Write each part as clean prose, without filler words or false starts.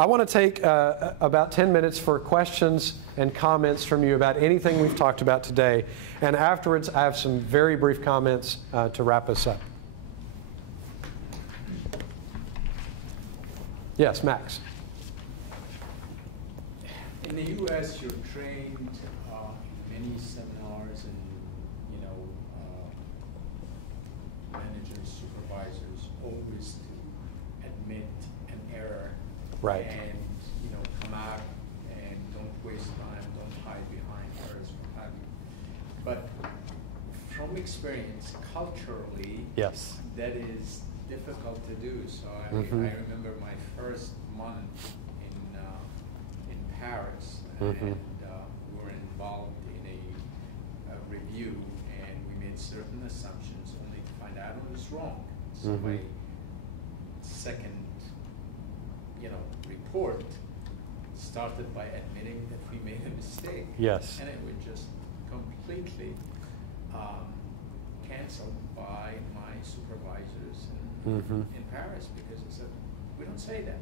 I want to take about 10 minutes for questions and comments from you about anything we've talked about today. And afterwards, I have some very brief comments to wrap us up. Yes, Max. In the U.S., you're trained in many seminars and, managers, supervisors, always to admit an error. Right. And, come out and don't waste time, don't hide behind errors, what have you. But from experience, culturally, yes, that is difficult to do. So I remember my first month in Paris, and we were involved in a review, and we made certain assumptions only to find out it was wrong. So my second, report started by admitting that we made a mistake. Yes. And it was just completely canceled by my supervisors in Paris, because they said, we don't say that.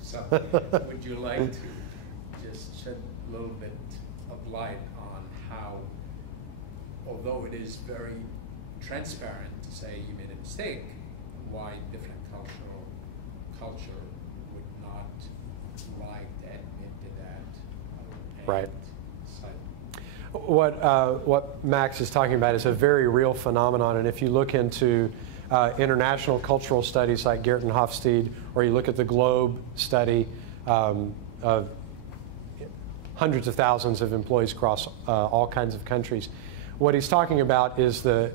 So would you like to just shed a little bit of light on how, although it is very transparent to say you made a mistake, why different culture would not like to admit to that? Right. What Max is talking about is a very real phenomenon, and if you look into international cultural studies like Garrett and Hofstede, or you look at the Globe study of hundreds of thousands of employees across all kinds of countries, what he's talking about is the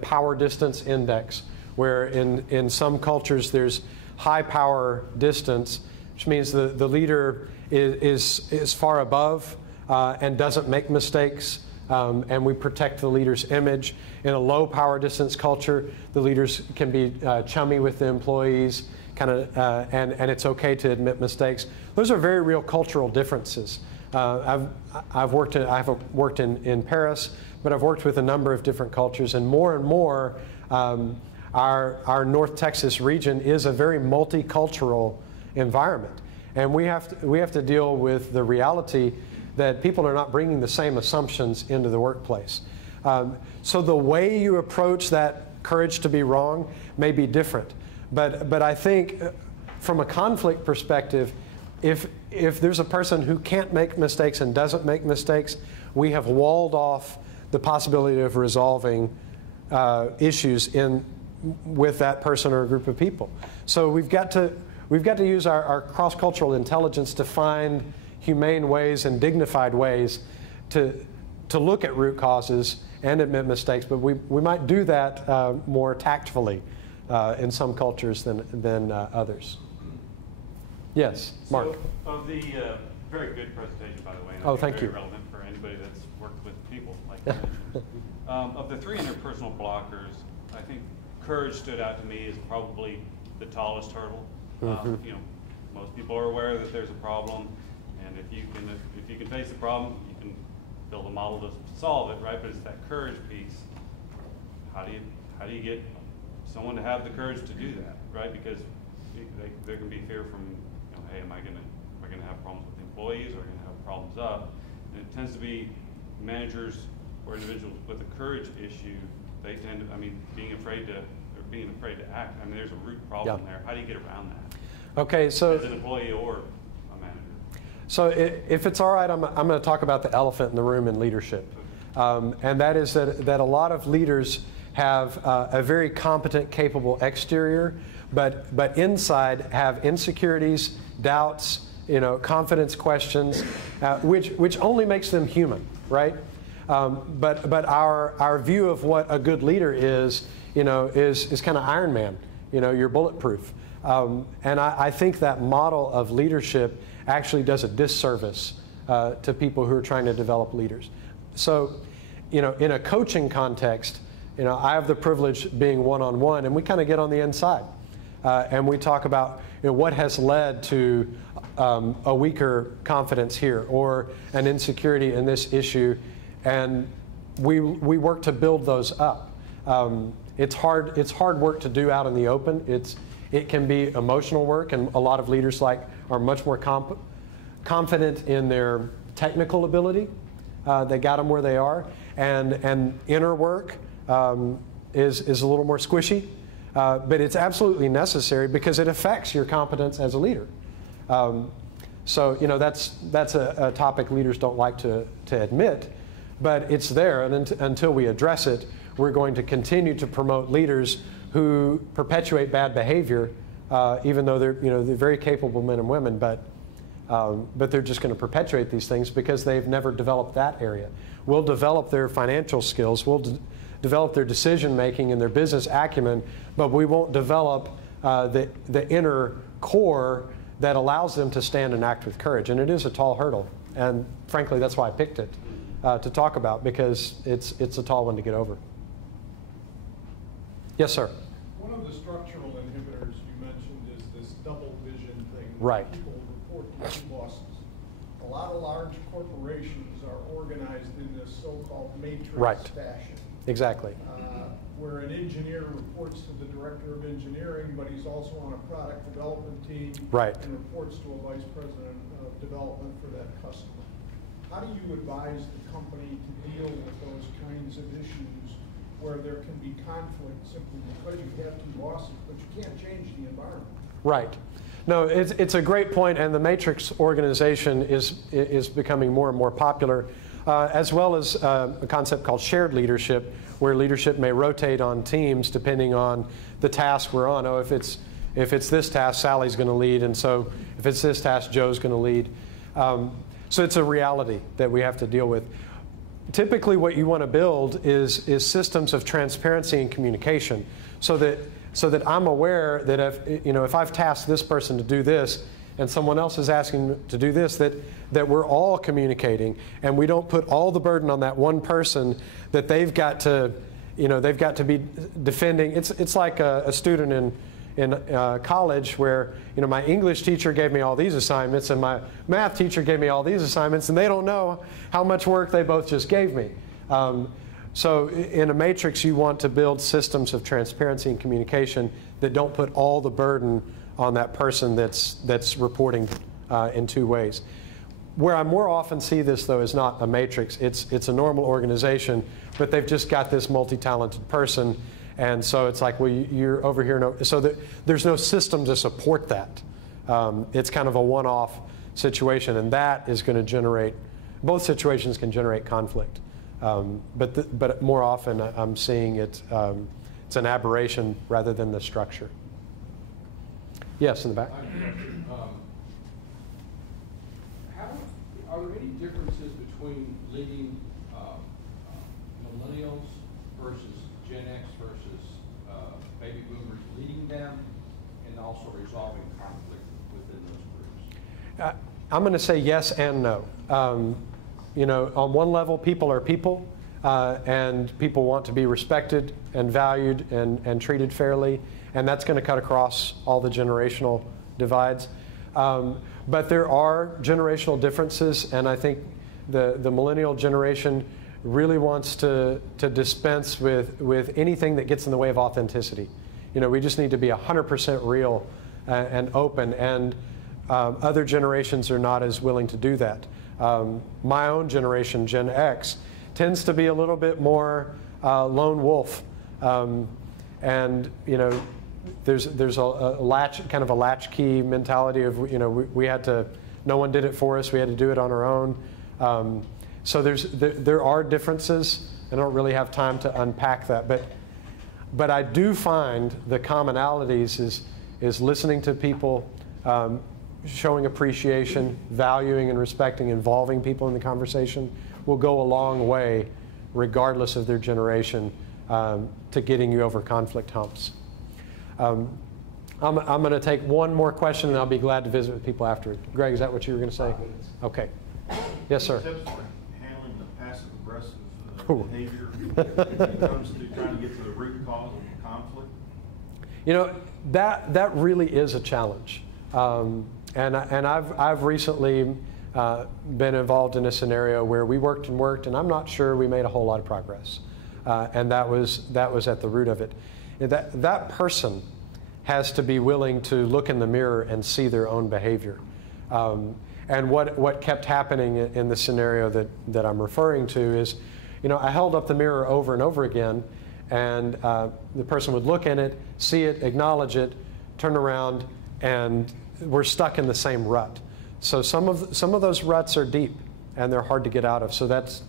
power distance index, where in some cultures there's high power distance, which means the leader is far above and doesn't make mistakes, and we protect the leader's image. In a low power distance culture, the leaders can be chummy with the employees, and it's okay to admit mistakes. Those are very real cultural differences. I've worked in Paris, but I've worked with a number of different cultures, and more our North Texas region is a very multicultural environment, and we have to deal with the reality that people are not bringing the same assumptions into the workplace. So the way you approach that courage to be wrong may be different, but I think from a conflict perspective, if there's a person who can't make mistakes and doesn't make mistakes, we have walled off the possibility of resolving issues with that person or a group of people. So we've got to use our cross-cultural intelligence to find humane ways and dignified ways to look at root causes and admit mistakes, but we might do that more tactfully in some cultures than others. Yes, Mark. So, of the very good presentation, by the way. And thank you. Very relevant for anybody that's worked with people, like you mentioned. Of the three interpersonal blockers, I think courage stood out to me as probably the tallest hurdle. Most people are aware that there's a problem, and if you can face the problem, you can build a model to solve it, right? But it's that courage piece. How do you get someone to have the courage to do that, right? Because there can be fear from, hey, am I gonna have problems with employees, or going to have problems up? And it tends to be managers or individuals with a courage issue. They tend to, being afraid to act. There's a root problem there. How do you get around that? Okay, so as an employee or a manager. So if it's all right, I'm going to talk about the elephant in the room in leadership, and that is that a lot of leaders have a very competent, capable exterior, but inside have insecurities, doubts, confidence questions, which only makes them human, right? But our view of what a good leader is kind of Iron Man. You're bulletproof, and I think that model of leadership actually does a disservice to people who are trying to develop leaders. So, in a coaching context, I have the privilege being one-on-one, and we kind of get on the inside, and we talk about what has led to a weaker confidence here, or an insecurity in this issue, and we work to build those up. It's hard work to do out in the open. It can be emotional work, and a lot of leaders are much more confident in their technical ability. They got them where they are. And inner work is a little more squishy. But it's absolutely necessary because it affects your competence as a leader. So that's a topic leaders don't like to admit, but it's there, and until we address it, we're going to continue to promote leaders who perpetuate bad behavior, even though they're very capable men and women, but they're just going to perpetuate these things because they've never developed that area. We'll develop their financial skills, we'll develop their decision making and their business acumen, but we won't develop the inner core that allows them to stand and act with courage. And it is a tall hurdle. And frankly, that's why I picked it to talk about, because it's a tall one to get over. Yes, sir? One of the structural inhibitors you mentioned is this double vision thing. Right. People report to two bosses. A lot of large corporations are organized in this so-called matrix fashion. Exactly. Where an engineer reports to the director of engineering, but he's also on a product development team, and reports to a vice president of development for that customer. How do you advise the company to deal with those kinds of issues where there can be conflict simply because you have two bosses, but you can't change the environment? Right. No, it's a great point, and the matrix organization is becoming more and more popular, as well as a concept called shared leadership, where leadership may rotate on teams depending on the task we're on. Oh, if it's this task, Sally's going to lead, and so if it's this task, Joe's going to lead. So it's a reality that we have to deal with. Typically, what you want to build is systems of transparency and communication, so that I'm aware that if I've tasked this person to do this, and someone else is asking to do this, that we're all communicating, and we don't put all the burden on that one person that they've got to be defending. It's like a student in college where my English teacher gave me all these assignments and my math teacher gave me all these assignments, and they don't know how much work they both just gave me. So in a matrix, you want to build systems of transparency and communication that don't put all the burden on that person that's reporting in two ways. Where I more often see this, though, is not a matrix. It's a normal organization, but they've just got this multi-talented person, and so it's like, well, you're over here. So there's no system to support that. It's kind of a one-off situation, and that is going to generate, both situations can generate conflict. But more often I'm seeing it's an aberration rather than the structure. Yes, in the back. Are there any differences between leading millennials versus Gen X versus baby boomers, leading them, and also resolving conflict within those groups? I'm going to say yes and no. On one level, people are people, and people want to be respected and valued and treated fairly, and that's going to cut across all the generational divides. But there are generational differences, and I think the millennial generation really wants to dispense with anything that gets in the way of authenticity. We just need to be 100% real and open, and other generations are not as willing to do that. My own generation, Gen X, tends to be a little bit more lone wolf, and there's a kind of a latchkey mentality of we had to, no one did it for us, we had to do it on our own. So there are differences. I don't really have time to unpack that, but I do find the commonalities is listening to people, showing appreciation, valuing and respecting, involving people in the conversation will go a long way, regardless of their generation, to getting you over conflict humps. I'm going to take one more question, and I'll be glad to visit with people after. Greg, is that what you were going to say? Okay. Yes, sir. Tips for handling the passive-aggressive behavior when it comes to trying to get to the root cause of conflict? That really is a challenge. And I've recently been involved in a scenario where we worked, and I'm not sure we made a whole lot of progress. And that was at the root of it. That person has to be willing to look in the mirror and see their own behavior. And what kept happening in the scenario that I'm referring to is, I held up the mirror over and over again, and the person would look in it, see it, acknowledge it, turn around, and we're stuck in the same rut. So some of those ruts are deep, and they're hard to get out of. So that's,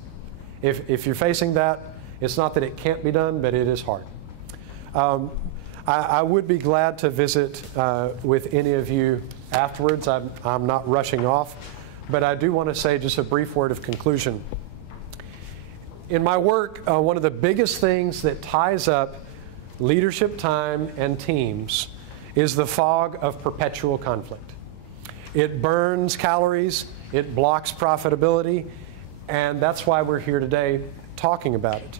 if you're facing that, it's not that it can't be done, but it is hard. I would be glad to visit with any of you afterwards. I'm not rushing off, but I do want to say just a brief word of conclusion. In my work, one of the biggest things that ties up leadership time and teams is the fog of perpetual conflict. It burns calories, it blocks profitability, and that's why we're here today talking about it.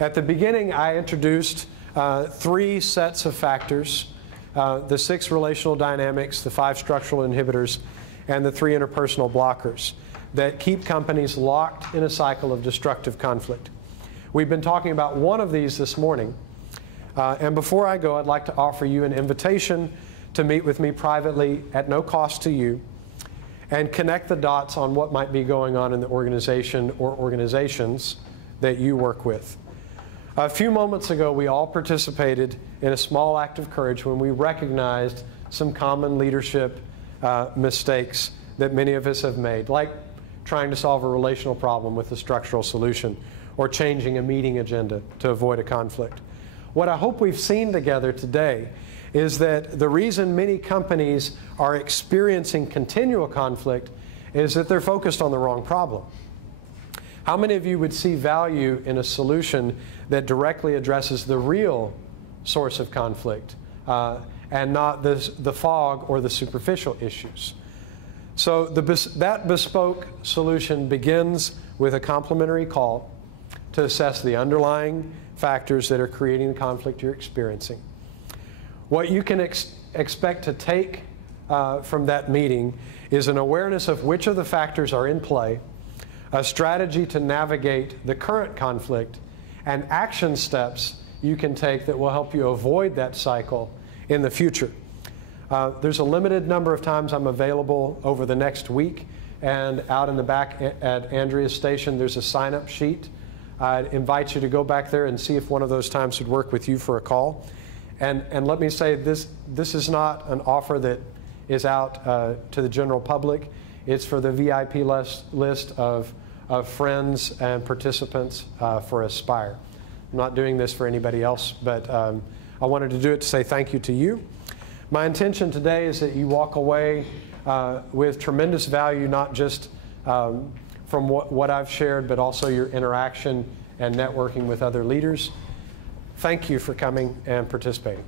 At the beginning, I introduced 3 sets of factors, the 6 relational dynamics, the 5 structural inhibitors, and the 3 interpersonal blockers that keep companies locked in a cycle of destructive conflict. We've been talking about one of these this morning, and before I go, I'd like to offer you an invitation to meet with me privately at no cost to you and connect the dots on what might be going on in the organization or organizations that you work with. A few moments ago, we all participated in a small act of courage when we recognized some common leadership mistakes that many of us have made, like trying to solve a relational problem with a structural solution or changing a meeting agenda to avoid a conflict. What I hope we've seen together today is that the reason many companies are experiencing continual conflict is that they're focused on the wrong problem. How many of you would see value in a solution that directly addresses the real source of conflict and not the fog or the superficial issues? So that bespoke solution begins with a complimentary call to assess the underlying factors that are creating the conflict you're experiencing. What you can expect to take from that meeting is an awareness of which of the factors are in play, a strategy to navigate the current conflict, and action steps you can take that will help you avoid that cycle in the future. There's a limited number of times I'm available over the next week, and out in the back at Andrea's station there's a sign-up sheet. I'd invite you to go back there and see if one of those times would work with you for a call. And let me say, this is not an offer that is out to the general public. It's for the VIP list of friends and participants for Aspire. I'm not doing this for anybody else, but I wanted to do it to say thank you to you. My intention today is that you walk away with tremendous value, not just from what I've shared, but also your interaction and networking with other leaders. Thank you for coming and participating.